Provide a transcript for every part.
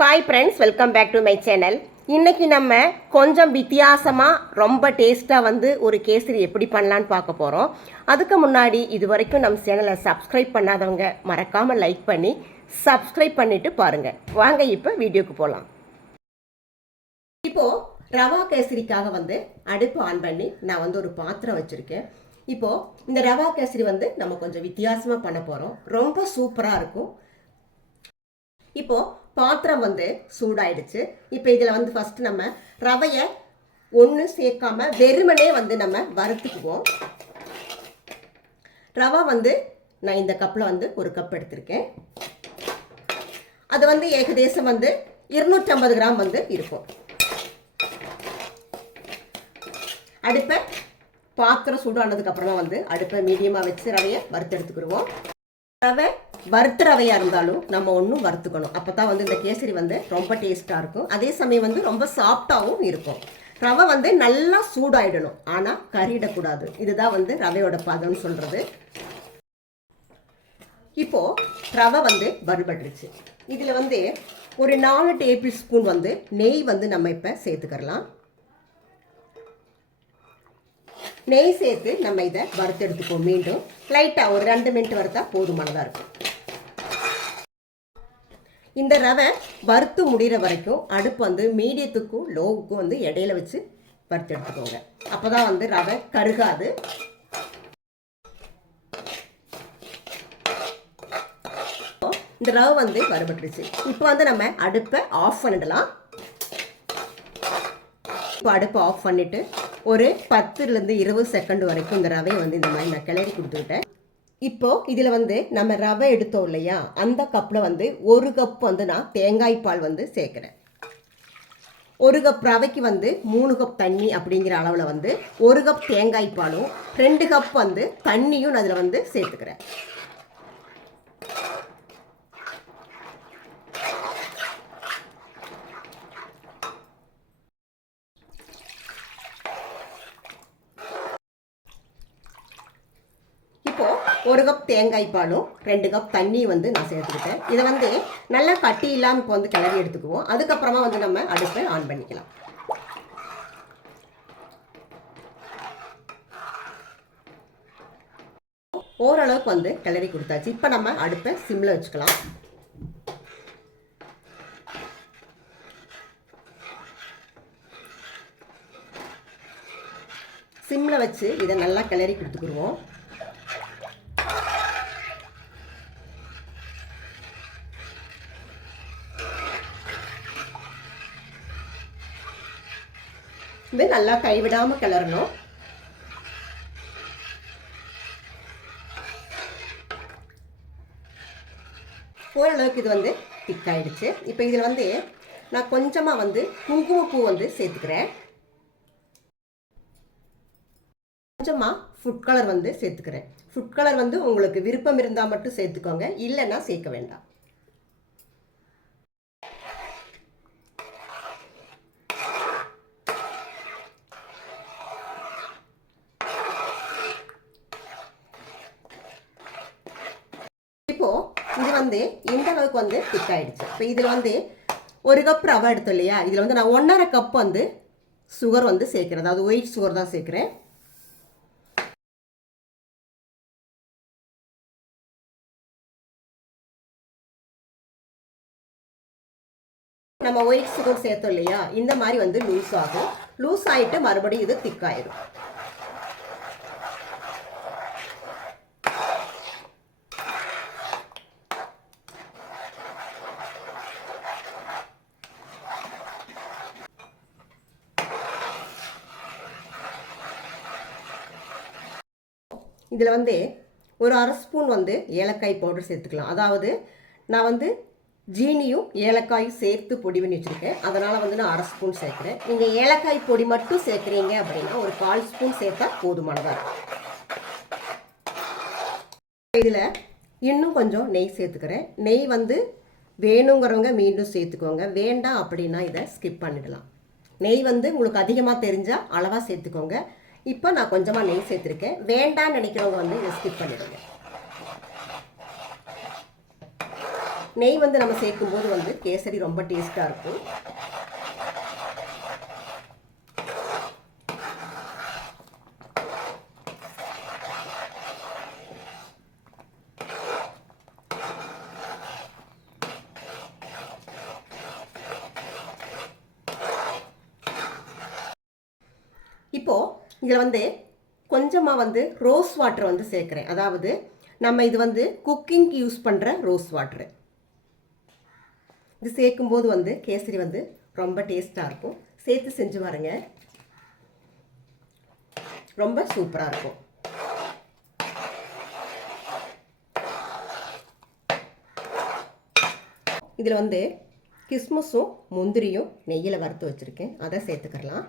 Hi friends, welcome back to my channel. இன்றைக்கி நம்ம கொஞ்சம் வித்தியாசமாக ரொம்ப டேஸ்ட்டாக ஒரு கேசரி எப்படி பண்ணலான்னு பார்க்க போகிறோம். அதுக்கு முன்னாடி இது வரைக்கும் நம்ம சேனலை சப்ஸ்கிரைப் பண்ணாதவங்க மறக்காமல் லைக் பண்ணி சப்ஸ்கிரைப் பண்ணிவிட்டு பாருங்கள். வாங்க இப்போ வீடியோக்கு போகலாம். இப்போது ரவா கேசரிக்காக அடுப்பு ஆன் பண்ணி நான் ஒரு பாத்திரம் வச்சுருக்கேன். இப்போது இந்த ரவா கேசரி நம்ம கொஞ்சம் வித்தியாசமாக பண்ண போகிறோம். ரொம்ப சூப்பராக இருக்கும். இப்போது பாத்திரம் சூடாயிடுச்சு. இப்போ இதில் ஃபஸ்ட்டு நம்ம ரவையை ஒன்று சேர்க்காம வெறுமனே நம்ம வறுத்துக்குவோம். ரவை நான் இந்த கப்பில் ஒரு கப் எடுத்திருக்கேன். அது ஏகதேசம் 250 கிராம் இருக்கும். அடுப்பை பாத்திரம் சூடானதுக்கு அப்புறமா அடுப்பை மீடியமாக வச்சு ரவையை வறுத்து எடுத்துக்கிடுவோம். ரவை வறுத்த ரவையாக இருந்தாலும் நம்ம ஒன்றும் வறுத்துக்கணும். அப்போ தான் இந்த கேசரி ரொம்ப டேஸ்ட்டாக இருக்கும். அதே சமயம் ரொம்ப சாஃப்டாகவும் இருக்கும். ரவை நல்லா சூடாயிடணும், ஆனால் கறியிடக்கூடாது. இதுதான் ரவையோட பதம்னு சொல்கிறது. இப்போது ரவை வறுபட்டுருச்சு. இதில் ஒரு 4 டேபிள் ஸ்பூன் நெய் நம்ம இப்போ சேர்த்துக்கலாம். நெய் சேர்த்து நம்ம இதை வறுத்து எடுத்துப்போம். மீண்டும் லைட்டாக ஒரு 2 மினிட் வறுத்தா போதுமானதாக இருக்கும். இந்த ரவை வறுத்து முடிகிற வரைக்கும் அடுப்பு மீடியத்துக்கும் லோவுக்கும் இடையில வச்சு வறுத்து எடுத்துக்கோங்க. அப்போ தான் ரவை கருகாது. இந்த ரவை வறுபட்டுருச்சு. இப்போ நம்ம அடுப்பை ஆஃப் பண்ணிடலாம். இப்போ அடுப்பை ஆஃப் பண்ணிவிட்டு ஒரு 10லேருந்து 20 செகண்ட் வரைக்கும் இந்த ரவையை இந்த மாதிரி நான் கிளறி கொடுத்துக்கிட்டேன். இப்போது இதில் நம்ம ரவை எடுத்தோம் இல்லையா, அந்த கப்பில் 1 கப் நான் தேங்காய் பால் சேர்க்குறேன். 1 கப் ரவைக்கு 3 கப் தண்ணி அப்படிங்கிற அளவில் 1 கப் தேங்காய் பாலும் 2 கப் தண்ணியும் நான் அதில் சேர்த்துக்கிறேன். இப்போது 1 கப் தேங்காய் பாலும் 2 கப் தண்ணியும் நான் சேர்த்துக்கிட்டேன். இதை நல்லா கட்டி இல்லாமல் இப்போ கிளறி எடுத்துக்குவோம். அதுக்கப்புறமா நம்ம அடுப்பை ஆன் பண்ணிக்கலாம். ஓரளவுக்கு கிளறி கொடுத்தாச்சு. இப்போ நம்ம அடுப்பை சிம்மில் வச்சுக்கலாம். சிம்மில் வச்சு இதை நல்லா கிளறி கொடுத்துக்குருவோம். இது நல்லா கைவிடாமல் கிளறணும். ஓரளவுக்கு இது திக்காயிடுச்சு. இப்போ இதில் நான் கொஞ்சமாக குங்குமப்பூ சேர்த்துக்கிறேன். கொஞ்சமாக ஃபுட் கலர் சேர்த்துக்கிறேன். ஃபுட் கலர் உங்களுக்கு விருப்பம் இருந்தால் மட்டும் சேர்த்துக்கோங்க, இல்லைன்னா சேர்க்க வேண்டாம். இப்போது இது இந்த அளவுக்கு திக்காயிடுச்சு. இப்போ இதில் 1 கப் ரவை எடுத்தோம் இல்லையா, இதில் நான் 1.5 கப் சுகர் சேர்க்குறேன். அதாவது ஒயிட் சுகர் தான் சேர்க்குறேன். நம்ம ஒயிட் சுகர் சேர்த்தோம் இல்லையா, இந்த மாதிரி லூஸ் ஆகும். லூஸ் ஆகிட்டு மறுபடியும் இது திக்காயிடும். இதில் ஒரு 1/2 ஸ்பூன் ஏலக்காய் பவுடர் சேர்த்துக்கலாம். அதாவது நான் ஜீனியும் ஏலக்காயும் சேர்த்து பொடி பண்ணி வச்சுருக்கேன். அதனால் நான் 1/2 ஸ்பூன் சேர்க்குறேன். நீங்கள் ஏலக்காய் பொடி மட்டும் சேர்க்குறீங்க அப்படின்னா ஒரு 1/4 ஸ்பூன் சேர்த்தா போதுமானதாக இருக்கும். இதில் இன்னும் கொஞ்சம் நெய் சேர்த்துக்கிறேன். நெய் வேணுங்கிறவங்க மீண்டும் சேர்த்துக்கோங்க, வேண்டாம் அப்படின்னா இதை ஸ்கிப் பண்ணிடலாம். நெய் உங்களுக்கு அதிகமாக தெரிஞ்சால் அளவாக சேர்த்துக்கோங்க. இப்போ நான் கொஞ்சமாக நெய் சேர்த்துருக்கேன். வேண்டான்னு நினைக்கிறவங்க இதை ஸ்கிப் பண்ணிடுங்க. நெய் வந்து நம்ம சேர்க்கும்போது வந்து கேசரி ரொம்ப டேஸ்ட்டாக இருக்கும். இப்போது இதில் வந்து கொஞ்சமாக வந்து ரோஸ் வாட்டர் வந்து சேர்க்குறேன். அதாவது நம்ம இது வந்து குக்கிங்க்கு யூஸ் பண்ணுற ரோஸ் வாட்ரு. இது சேர்க்கும்போது வந்து கேசரி வந்து ரொம்ப டேஸ்ட்டாக இருக்கும். சேர்த்து செஞ்சு பாருங்க, ரொம்ப சூப்பராக இருக்கும். இதில் வந்து கிஸ்மிஸும் முந்திரியும் நெய்யில் வறுத்து வச்சுருக்கேன், அதை சேர்த்துக்கலாம்.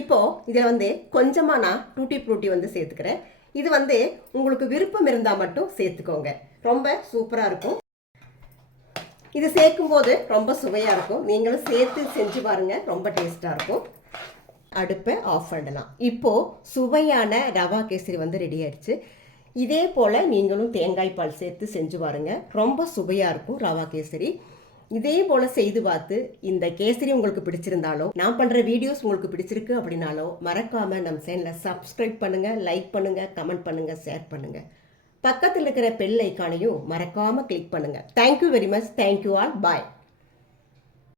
இப்போது இதில் வந்து கொஞ்சமாக நான் டூட்டி ஃப்ரூட்டி வந்து சேர்த்துக்கிறேன். இது வந்து உங்களுக்கு விருப்பம் இருந்தால் மட்டும் சேர்த்துக்கோங்க, ரொம்ப சூப்பராக இருக்கும். இது சேர்க்கும்போது ரொம்ப சுவையாக இருக்கும். நீங்களும் சேர்த்து செஞ்சு பாருங்கள், ரொம்ப டேஸ்ட்டாக இருக்கும். அடுப்பை ஆஃப் பண்ணலாம். இப்போது சுவையான ரவா கேசரி வந்து ரெடி ஆயிடுச்சு. இதே போல் நீங்களும் தேங்காய் பால் சேர்த்து செஞ்சு பாருங்கள், ரொம்ப சுவையாக இருக்கும் ரவா கேசரி. இதே போல் செய்து பார்த்து இந்த கேசரி உங்களுக்கு பிடிச்சிருந்தாலோ, நான் பண்ணுற வீடியோஸ் உங்களுக்கு பிடிச்சிருக்கு அப்படின்னாலோ மறக்காமல் நம்ம சேனலை சப்ஸ்கிரைப் பண்ணுங்கள், லைக் பண்ணுங்கள், கமெண்ட் பண்ணுங்கள், ஷேர் பண்ணுங்கள். பக்கத்தில் இருக்கிற பெல் ஐக்கானையும் மறக்காமல் கிளிக் பண்ணுங்கள். Thank you very much. Thank you all. பாய்.